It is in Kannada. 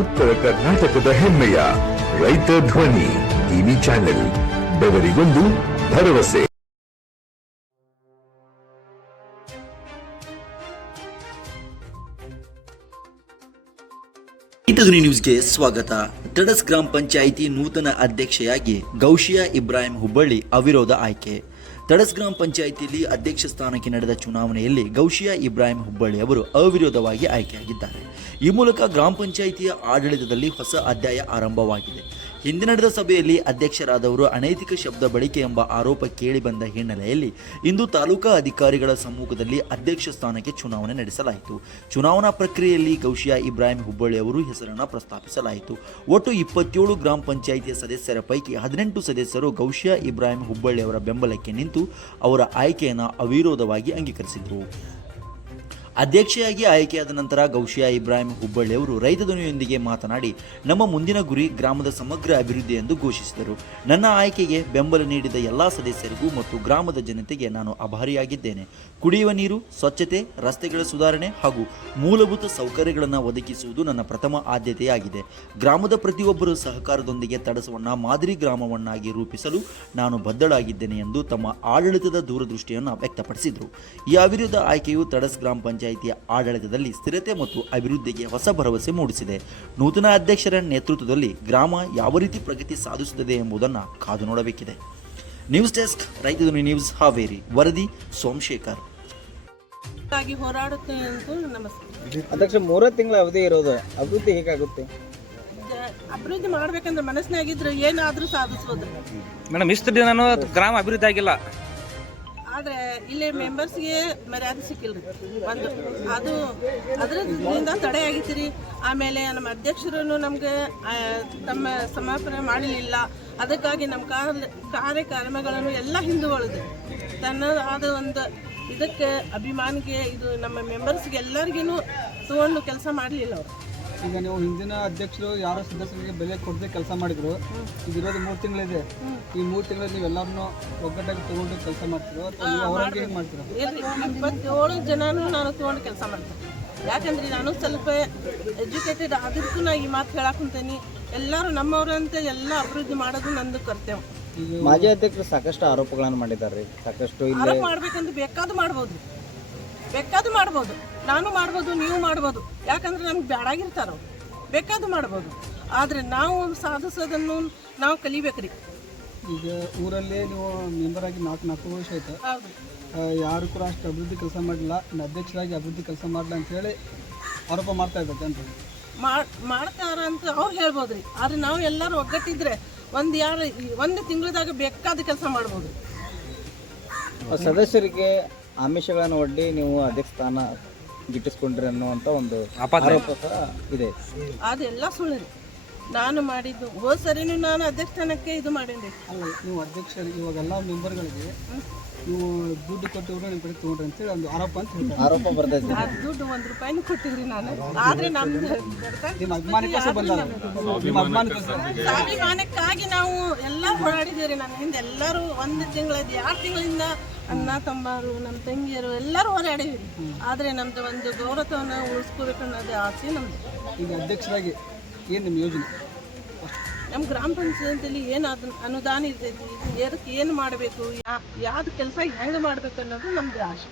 ಉತ್ತರ ಕರ್ನಾಟಕದ ಹೆಮ್ಮೆಯ ರೈತ ಧ್ವನಿ ಟಿವಿ ಚಾನೆಲ್, ಬೆವರಿಗೊಂದು ಭರವಸೆ. ರೈತಧ್ವನಿ ನ್ಯೂಸ್ಗೆ ಸ್ವಾಗತ. ಟಡಸ್ ಗ್ರಾಮ ಪಂಚಾಯಿತಿ ನೂತನ ಅಧ್ಯಕ್ಷೆಯಾಗಿ ಗೌಶಿಯಾ ಇಬ್ರಾಹಿಂ ಹುಬ್ಬಳ್ಳಿ ಅವಿರೋಧ ಆಯ್ಕೆ. ಟಡಸ್ ಗ್ರಾಮ ಪಂಚಾಯಿತಿಯಲ್ಲಿ ಅಧ್ಯಕ್ಷ ಸ್ಥಾನಕ್ಕೆ ನಡೆದ ಚುನಾವಣೆಯಲ್ಲಿ ಗೌಶಿಯಾ ಇಬ್ರಾಹಿಂ ಹುಬ್ಬಳ್ಳಿ ಅವರು ಅವಿರೋಧವಾಗಿ ಆಯ್ಕೆಯಾಗಿದ್ದಾರೆ. ಈ ಮೂಲಕ ಗ್ರಾಮ ಪಂಚಾಯಿತಿಯ ಆಡಳಿತದಲ್ಲಿ ಹೊಸ ಅಧ್ಯಾಯ ಆರಂಭವಾಗಿದೆ. ಹಿಂದೆ ನಡೆದ ಸಭೆಯಲ್ಲಿ ಅಧ್ಯಕ್ಷರಾದವರು ಅನೈತಿಕ ಶಬ್ದ ಬಳಕೆ ಎಂಬ ಆರೋಪ ಕೇಳಿಬಂದ ಹಿನ್ನೆಲೆಯಲ್ಲಿ ಇಂದು ತಾಲೂಕಾ ಅಧಿಕಾರಿಗಳ ಸಮ್ಮುಖದಲ್ಲಿ ಅಧ್ಯಕ್ಷ ಸ್ಥಾನಕ್ಕೆ ಚುನಾವಣೆ ನಡೆಸಲಾಯಿತು. ಚುನಾವಣಾ ಪ್ರಕ್ರಿಯೆಯಲ್ಲಿ ಗೌಶಿಯಾ ಇಬ್ರಾಹಿಂ ಹುಬ್ಬಳ್ಳಿ ಅವರು ಹೆಸರನ್ನು ಪ್ರಸ್ತಾಪಿಸಲಾಯಿತು. ಒಟ್ಟು 27 ಗ್ರಾಮ ಪಂಚಾಯಿತಿಯ ಸದಸ್ಯರ ಪೈಕಿ 18 ಸದಸ್ಯರು ಗೌಶಿಯಾ ಇಬ್ರಾಹಿಂ ಹುಬ್ಬಳ್ಳಿ ಅವರ ಬೆಂಬಲಕ್ಕೆ ನಿಂತು ಅವರ ಆಯ್ಕೆಯನ್ನು ಅವಿರೋಧವಾಗಿ ಅಂಗೀಕರಿಸಿದರು. ಅಧ್ಯಕ್ಷೆಯಾಗಿ ಆಯ್ಕೆಯಾದ ನಂತರ ಗೌಶಿಯಾ ಇಬ್ರಾಹಿಂ ಹುಬ್ಬಳ್ಳಿ ಅವರು ರೈತ ಧ್ವನಿಯೊಂದಿಗೆ ಮಾತನಾಡಿ, ನಮ್ಮ ಮುಂದಿನ ಗುರಿ ಗ್ರಾಮದ ಸಮಗ್ರ ಅಭಿವೃದ್ಧಿ ಎಂದು ಘೋಷಿಸಿದರು. ನನ್ನ ಆಯ್ಕೆಗೆ ಬೆಂಬಲ ನೀಡಿದ ಎಲ್ಲ ಸದಸ್ಯರಿಗೂ ಮತ್ತು ಗ್ರಾಮದ ಜನತೆಗೆ ನಾನು ಆಭಾರಿಯಾಗಿದ್ದೇನೆ. ಕುಡಿಯುವ ನೀರು, ಸ್ವಚ್ಛತೆ, ರಸ್ತೆಗಳ ಸುಧಾರಣೆ ಹಾಗೂ ಮೂಲಭೂತ ಸೌಕರ್ಯಗಳನ್ನು ಒದಗಿಸುವುದು ನನ್ನ ಪ್ರಥಮ ಆದ್ಯತೆಯಾಗಿದೆ. ಗ್ರಾಮದ ಪ್ರತಿಯೊಬ್ಬರ ಸಹಕಾರದೊಂದಿಗೆ ತಡಸವನ್ನು ಮಾದರಿ ಗ್ರಾಮವನ್ನಾಗಿ ರೂಪಿಸಲು ನಾನು ಬದ್ಧಳಾಗಿದ್ದೇನೆ ಎಂದು ತಮ್ಮ ಆಡಳಿತದ ದೂರದೃಷ್ಟಿಯನ್ನು ವ್ಯಕ್ತಪಡಿಸಿದರು. ಈ ಅವಿರೋಧ ಆಯ್ಕೆಯು ಟಡಸ್ ಗ್ರಾಮ ಪಂಚಾಯಿತಿಯ ಆಡಳಿತದಲ್ಲಿ ಸ್ಥಿರತೆ ಮತ್ತು ಅಭಿವೃದ್ಧಿಗೆ ಹೊಸ ಭರವಸೆ ಮೂಡಿಸಿದೆ. ನೂತನ ಅಧ್ಯಕ್ಷರ ನೇತೃತ್ವದಲ್ಲಿ ಗ್ರಾಮ ಯಾವ ರೀತಿ ಪ್ರಗತಿ ಸಾಧಿಸುತ್ತದೆ ಎಂಬುದನ್ನು ಕಾದು ನೋಡಬೇಕಿದೆ. ನ್ಯೂಸ್ ಡೆಸ್ಕ್, ರೈತ ಧ್ವನಿ ನ್ಯೂಸ್, ಹಾವೇರಿ. ವರದಿ ಸೋಮಶೇಖರ್. ಹೋರಾಡುತ್ತೆ ಅಂತ ನಮಸ್ತೆ. ಅಧ್ಯಕ್ಷ 3 ತಿಂಗಳ ಅವಧಿ ಇರೋದು, ಅಭಿವೃದ್ಧಿ ಹೇಗಾಗುತ್ತೆ? ಅಭಿವೃದ್ಧಿ ಮಾಡ್ಬೇಕಂದ್ರೆ ಮನಸ್ಸಿನಾಗಿದ್ರೆ ಏನಾದ್ರೂ ಸಾಧಿಸ್ಬೋದು ಮೇಡಮ್. ಇಷ್ಟು ದಿನ ಗ್ರಾಮ ಅಭಿವೃದ್ಧಿ ಆಗಿಲ್ಲ, ಆದರೆ ಇಲ್ಲಿ ಮೆಂಬರ್ಸ್ಗೆ ಮರ್ಯಾದೆ ಸಿಕ್ಕಿಲ್ರಿ. ಒಂದು ಅದು ಅದರಿಂದ ತಡೆ ಆಗಿತ್ತೀರಿ. ಆಮೇಲೆ ನಮ್ಮ ಅಧ್ಯಕ್ಷರು ನಮಗೆ ತಮ್ಮ ಸಮರ್ಪಣೆ ಮಾಡಲಿಲ್ಲ. ಅದಕ್ಕಾಗಿ ನಮ್ಮ ಕಾರ್ಯಕ್ರಮಗಳನ್ನು ಎಲ್ಲ ಹಿಂದುವಳಿದೆ. ತನ್ನದಾದ ಒಂದು ಇದಕ್ಕೆ ಅಭಿಮಾನಿಗೆ ಇದು ನಮ್ಮ ಮೆಂಬರ್ಸ್ಗೆ ಎಲ್ಲರಿಗೂ ತಗೊಂಡು ಕೆಲಸ ಮಾಡಲಿಲ್ಲ ಅವರು. ಈಗ ನೀವು ಹಿಂದಿನ ಅಧ್ಯಕ್ಷರು ಯಾರೋ ಸದಸ್ಯರಿಗೆ ಬೆಲೆ ಕೊಡದೆ ಕೆಲಸ ಮಾಡಿದ್ರು. ಈಗ ಇರೋದು 3 ತಿಂಗಳಿದೆ. ಈ 3 ತಿಂಗಳಲ್ಲಿ ನೀವು ಎಲ್ಲರನ್ನೂ ಒಗ್ಗಟ್ಟಾಗಿ ತಗೊಂಡು ಕೆಲಸ ಮಾಡ್ತಿರೋ ಅವ್ರಿಗೆ ಏನು ಮಾಡ್ತೀರಾ? 27 ಜನನೂ ನಾನು ತಗೊಂಡು ಕೆಲಸ ಮಾಡ್ತೀನಿ. ಯಾಕಂದ್ರೆ ನಾನು ಸ್ವಲ್ಪ ಎಜುಕೇಟೆಡ್ ಆದಕ್ಕೂ ನಾ ಈ ಮಾತು ಹೇಳಾಕಂತೀನಿ. ಎಲ್ಲರೂ ನಮ್ಮವ್ರಂತೆ ಎಲ್ಲ ಅಭಿವೃದ್ಧಿ ಮಾಡೋದು ನಂದು ಕರ್ತವ್ಯ. ಮಾಜಿ ಅಧ್ಯಕ್ಷರು ಸಾಕಷ್ಟು ಆರೋಪಗಳನ್ನು ಮಾಡಿದ್ದಾರೆ. ಸಾಕಷ್ಟು ಆರೋಪ ಮಾಡ್ಬೇಕಂದ್ರೆ ಬೇಕಾದ್ರೂ ಮಾಡ್ಬೋದು, ನಾನು ಮಾಡ್ಬೋದು, ನೀವು ಮಾಡ್ಬೋದು. ಯಾಕಂದ್ರೆ ನಮ್ಗೆ ಬ್ಯಾಡಾಗಿರ್ತಾರೋ ಬೇಕಾದ್ರೂ ಮಾಡ್ಬೋದು. ಆದರೆ ನಾವು ಸಾಧಿಸೋದನ್ನು ನಾವು ಕಲಿಬೇಕ್ರಿ. ಈಗ ಊರಲ್ಲೇ ನೀವು ಮೆಂಬರ್ ಆಗಿ 4 ವರ್ಷ ಆಯ್ತು. ಯಾರು ಕೂಡ ಅಷ್ಟು ಅಭಿವೃದ್ಧಿ ಕೆಲಸ ಮಾಡಿಲ್ಲ, ಅಧ್ಯಕ್ಷರಾಗಿ ಅಭಿವೃದ್ಧಿ ಕೆಲಸ ಮಾಡಲ್ಲ ಅಂತೇಳಿ ಆರೋಪ ಮಾಡ್ತಾ ಇದ್ದಕ್ಕೆ ಅಂತ ಮಾಡ್ತಾರ ಅಂತ ಅವ್ರು ಹೇಳ್ಬೋದ್ರಿ. ಆದರೆ ನಾವು ಎಲ್ಲರೂ ಒಗ್ಗಟ್ಟಿದ್ರೆ ಒಂದು ತಿಂಗಳದಾಗ ಬೇಕಾದ ಕೆಲಸ ಮಾಡ್ಬೋದು. ಸದಸ್ಯರಿಗೆ ಆಮಿಷಗಳನ್ನು ಒಡ್ಡಿ ನೀವು ಅಧ್ಯಕ್ಷ ಸ್ಥಾನ ಗಿಟ್ಟಿಸ್ಕೊಂಡ್ರಿ ಅನ್ನುವಂಥ ಒಂದು ಆರೋಪ ಇದೆ. ಅದೆಲ್ಲ ಸುಳ್ಳು ರೀ. ನಾನು ಮಾಡಿದ್ದು ಹೋದ ಸರಿನೂ ನಾನು ಅಧ್ಯಕ್ಷ ಸ್ಥಾನಕ್ಕೆ ಇದು ಮಾಡೀನಿ. ಅಲ್ಲ, ನೀವು ಅಧ್ಯಕ್ಷರಿಗೆ ಇವಾಗೆಲ್ಲ ಮೆಂಬರ್ಗಳಿಗೆ ನೀವು ದುಡ್ಡು ಕೊಟ್ಟಿವ್ರು ನಿಮ್ಮ ಕಡೆ ತೊಗೊಂಡ್ರಿ ಅಂತೇಳಿ ಒಂದು ಆರೋಪ ಅಂತ ಹೇಳ್ತಾರೆ. ಆರೋಪ ಬರ್ತೈತೆ. ಆ ದುಡ್ಡು 1 ರೂಪಾಯಿನೂ ಕೊಟ್ಟಿದ್ರಿ ನಾನು. ಆದರೆ ನಮ್ದು ನಿಮ್ಮ ಸ್ವಾಭಿಮಾನಕ್ಕಾಗಿ ನಾವು ಎಲ್ಲ ಹೋರಾಡಿದ್ದೀವಿ. ನನ್ನ ಹಿಂದೆ ಎಲ್ಲರೂ 1 ತಿಂಗಳದ್ದು 2 ತಿಂಗಳಿಂದ ಅಣ್ಣ ತಮ್ಮರು, ನಮ್ಮ ತಂಗಿಯರು ಎಲ್ಲರೂ ಹೋರಾಡಿದ್ವಿ. ಆದರೆ ನಮ್ದು ಒಂದು ಗೌರವವನ್ನು ಉಳಿಸ್ಕೋಬೇಕು ಅನ್ನೋದು ಆಸೆ ನಮ್ದು. ಈಗ ಅಧ್ಯಕ್ಷರಾಗಿ ಏನು ನಿಮ್ಮ ಯೋಜನೆ? ನಮ್ಮ ಗ್ರಾಮ ಪಂಚಾಯತಿಯಲ್ಲಿ ಏನು ಅನುದಾನ ಇರ್ತೈತಿ, ಅದಕ್ಕೆ ಏನು ಮಾಡಬೇಕು, ಯಾವ್ದು ಕೆಲಸ ಹೆಂಗೆ ಮಾಡಬೇಕು ಅನ್ನೋದು ನಮ್ಮದು ಆಸೆ.